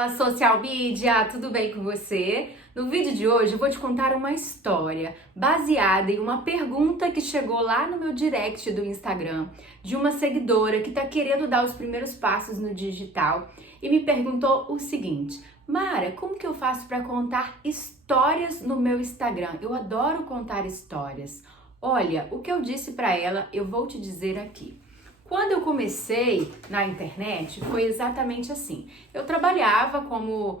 Fala, social media, tudo bem com você? No vídeo de hoje eu vou te contar uma história baseada em uma pergunta que chegou lá no meu direct do Instagram de uma seguidora que está querendo dar os primeiros passos no digital e me perguntou o seguinte: Mara, como que eu faço para contar histórias no meu Instagram? Eu adoro contar histórias. Olha, o que eu disse para ela, eu vou te dizer aqui. Quando eu comecei na internet, foi exatamente assim. Eu trabalhava como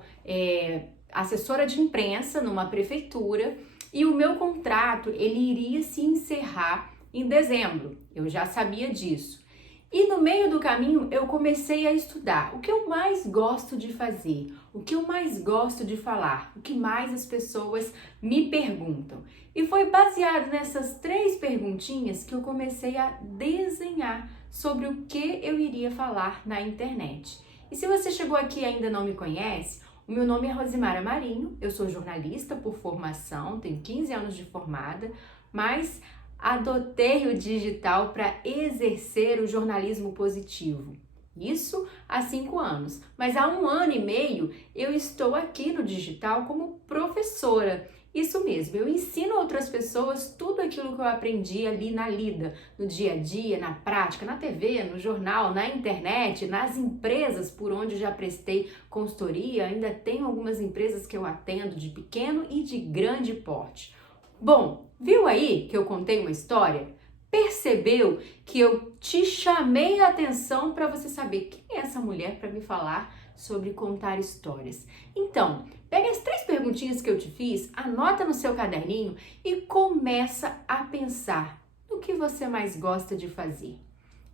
assessora de imprensa numa prefeitura e o meu contrato, ele iria se encerrar em dezembro. Eu já sabia disso. E no meio do caminho, eu comecei a estudar o que eu mais gosto de fazer, o que eu mais gosto de falar, o que mais as pessoas me perguntam. E foi baseado nessas 3 perguntinhas que eu comecei a desenhar sobre o que eu iria falar na internet. E se você chegou aqui e ainda não me conhece, o meu nome é Rosimara Marinho, eu sou jornalista por formação, tenho 15 anos de formada, mas adotei o digital para exercer o jornalismo positivo. Isso há 5 anos, mas há 1 ano e meio eu estou aqui no digital como professora. Isso mesmo, eu ensino outras pessoas tudo aquilo que eu aprendi ali na lida, no dia a dia, na prática, na TV, no jornal, na internet, nas empresas por onde já prestei consultoria. Ainda tenho algumas empresas que eu atendo de pequeno e de grande porte. Bom, viu aí que eu contei uma história? Percebeu que eu te chamei a atenção para você saber quem é essa mulher para me falar sobre contar histórias? Então, pega as 3 perguntinhas que eu te fiz, anota no seu caderninho e começa a pensar no que você mais gosta de fazer.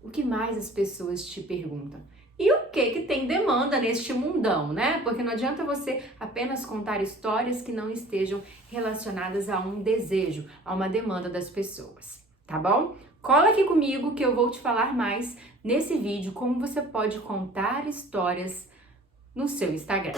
O que mais as pessoas te perguntam? E o que tem demanda neste mundão, né? Porque não adianta você apenas contar histórias que não estejam relacionadas a um desejo, a uma demanda das pessoas, tá bom? Cola aqui comigo que eu vou te falar mais nesse vídeo como você pode contar histórias no seu Instagram.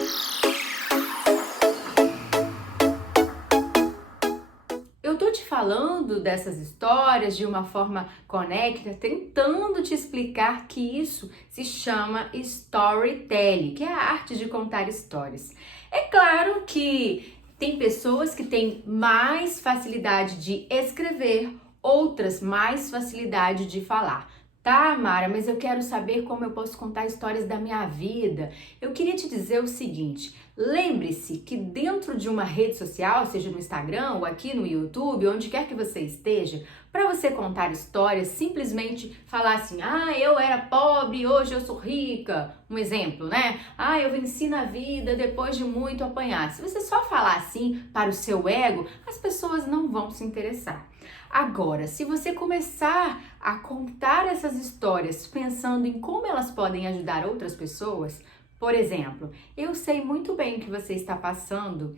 Eu tô te falando dessas histórias de uma forma conecta, tentando te explicar que isso se chama storytelling, que é a arte de contar histórias. É claro que tem pessoas que têm mais facilidade de escrever, outras mais facilidade de falar. Tá, Mara, mas eu quero saber como eu posso contar histórias da minha vida. Eu queria te dizer o seguinte: lembre-se que dentro de uma rede social, seja no Instagram ou aqui no YouTube, onde quer que você esteja, para você contar histórias, simplesmente falar assim: eu era pobre, hoje eu sou rica. Um exemplo, né? Eu venci na vida depois de muito apanhar. Se você só falar assim para o seu ego, as pessoas não vão se interessar. Agora, se você começar a contar essas histórias pensando em como elas podem ajudar outras pessoas, por exemplo, eu sei muito bem o que você está passando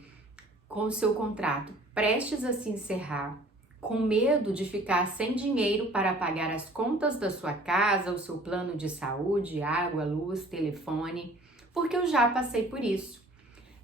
com o seu contrato prestes a se encerrar, com medo de ficar sem dinheiro para pagar as contas da sua casa, o seu plano de saúde, água, luz, telefone, porque eu já passei por isso.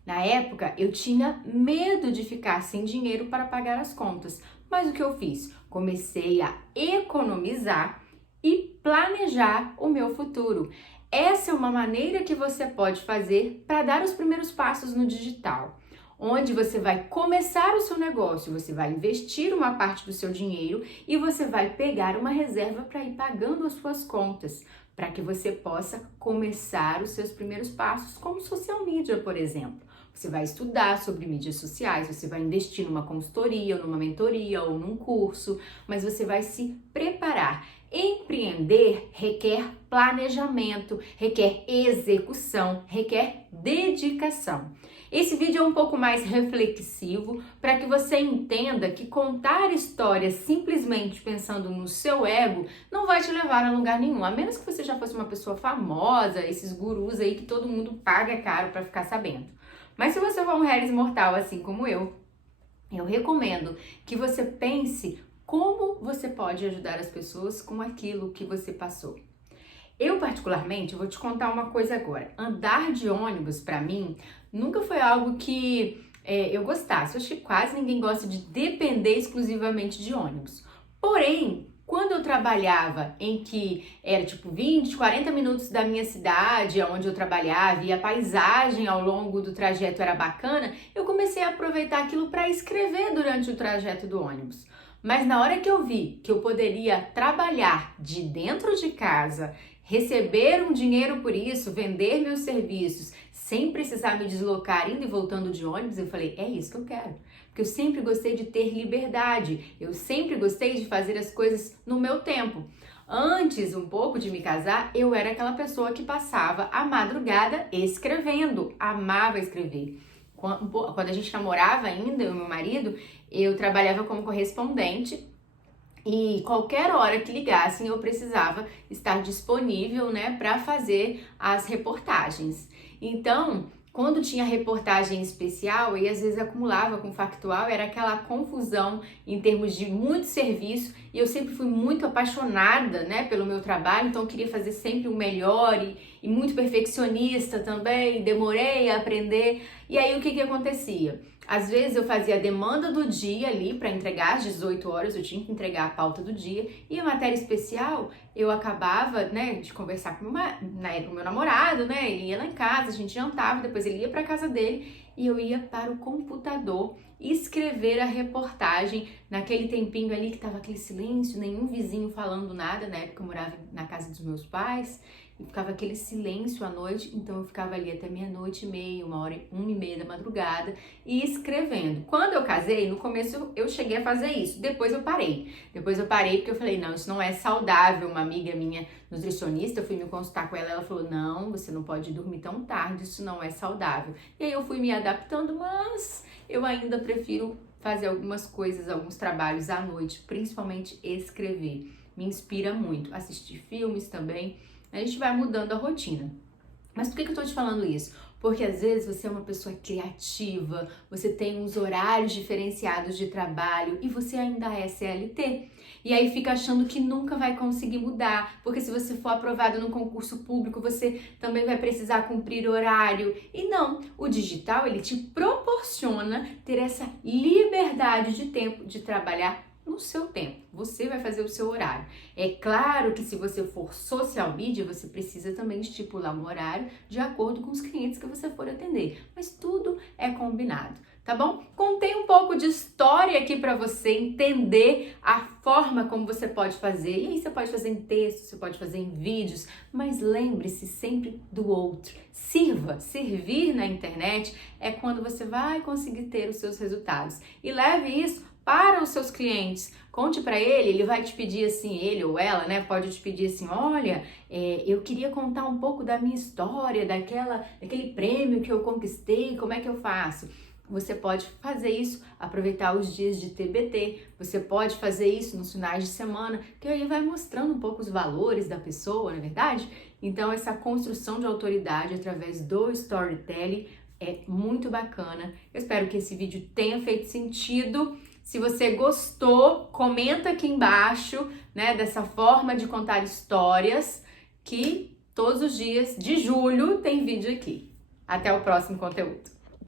Na época, eu tinha medo de ficar sem dinheiro para pagar as contas, mas o que eu fiz? Comecei a economizar e planejar o meu futuro. Essa é uma maneira que você pode fazer para dar os primeiros passos no digital, onde você vai começar o seu negócio, você vai investir uma parte do seu dinheiro e você vai pegar uma reserva para ir pagando as suas contas, para que você possa começar os seus primeiros passos como social media, por exemplo. Você vai estudar sobre mídias sociais, você vai investir numa consultoria, ou numa mentoria, ou num curso, mas você vai se preparar. Empreender requer planejamento, requer execução, requer dedicação. Esse vídeo é um pouco mais reflexivo para que você entenda que contar histórias simplesmente pensando no seu ego não vai te levar a lugar nenhum, a menos que você já fosse uma pessoa famosa, esses gurus aí que todo mundo paga caro para ficar sabendo. Mas se você for um Harris mortal assim como eu recomendo que você pense como você pode ajudar as pessoas com aquilo que você passou. Eu, particularmente, vou te contar uma coisa agora. Andar de ônibus, para mim, nunca foi algo que eu gostasse. Eu acho que quase ninguém gosta de depender exclusivamente de ônibus. Porém, Quando eu trabalhava em que era tipo 20, 40 minutos da minha cidade, onde eu trabalhava, e a paisagem ao longo do trajeto era bacana, eu comecei a aproveitar aquilo para escrever durante o trajeto do ônibus. Mas na hora que eu vi que eu poderia trabalhar de dentro de casa, receber um dinheiro por isso, vender meus serviços, sem precisar me deslocar indo e voltando de ônibus, eu falei, é isso que eu quero. Porque eu sempre gostei de ter liberdade, eu sempre gostei de fazer as coisas no meu tempo. Antes, um pouco de me casar, eu era aquela pessoa que passava a madrugada escrevendo, amava escrever. Quando a gente namorava ainda, eu e meu marido, eu trabalhava como correspondente e qualquer hora que ligassem eu precisava estar disponível, né, para fazer as reportagens. Então, quando tinha reportagem especial e às vezes acumulava com factual, era aquela confusão em termos de muito serviço e eu sempre fui muito apaixonada, né, pelo meu trabalho, então eu queria fazer sempre o melhor e muito perfeccionista também, demorei a aprender. E aí o que acontecia? Às vezes eu fazia a demanda do dia ali para entregar às 18 horas, eu tinha que entregar a pauta do dia, e a matéria especial eu acabava, né, de conversar com o meu namorado, né, ele ia lá em casa, a gente jantava, depois ele ia para casa dele e eu ia para o computador escrever a reportagem naquele tempinho ali que tava aquele silêncio, nenhum vizinho falando nada, na época eu morava na casa dos meus pais, e ficava aquele silêncio à noite, então eu ficava ali até 00:30, 1h30 da madrugada e escrevendo. Quando eu casei, no começo eu cheguei a fazer isso, depois eu parei porque eu falei, não, isso não é saudável. Uma amiga minha nutricionista, eu fui me consultar com ela, ela falou, não, você não pode dormir tão tarde, isso não é saudável. E aí eu fui me adaptando, mas eu ainda prefiro fazer algumas coisas, alguns trabalhos à noite, principalmente escrever. Me inspira muito, assistir filmes também. A gente vai mudando a rotina. Mas por que eu tô te falando isso? Porque às vezes você é uma pessoa criativa, você tem uns horários diferenciados de trabalho e você ainda é CLT. E aí fica achando que nunca vai conseguir mudar, porque se você for aprovado no concurso público, você também vai precisar cumprir horário. E não, o digital ele te proporciona ter essa liberdade de tempo de trabalhar no seu tempo, você vai fazer o seu horário. É claro que se você for social media, você precisa também estipular um horário de acordo com os clientes que você for atender, mas tudo é combinado, tá bom? Contei um pouco de história aqui para você entender a forma como você pode fazer, e aí você pode fazer em texto, você pode fazer em vídeos, mas lembre-se sempre do outro. Servir na internet é quando você vai conseguir ter os seus resultados, e leve isso para os seus clientes. Conte para ele vai te pedir assim, ele ou ela, né, pode te pedir assim, olha, eu queria contar um pouco da minha história, daquele prêmio que eu conquistei, como é que eu faço? Você pode fazer isso, aproveitar os dias de TBT, você pode fazer isso nos finais de semana, que aí vai mostrando um pouco os valores da pessoa, não é verdade? Então essa construção de autoridade através do storytelling é muito bacana. Eu espero que esse vídeo tenha feito sentido. Se você gostou, comenta aqui embaixo, né, dessa forma de contar histórias, que todos os dias de julho tem vídeo aqui. Até o próximo conteúdo.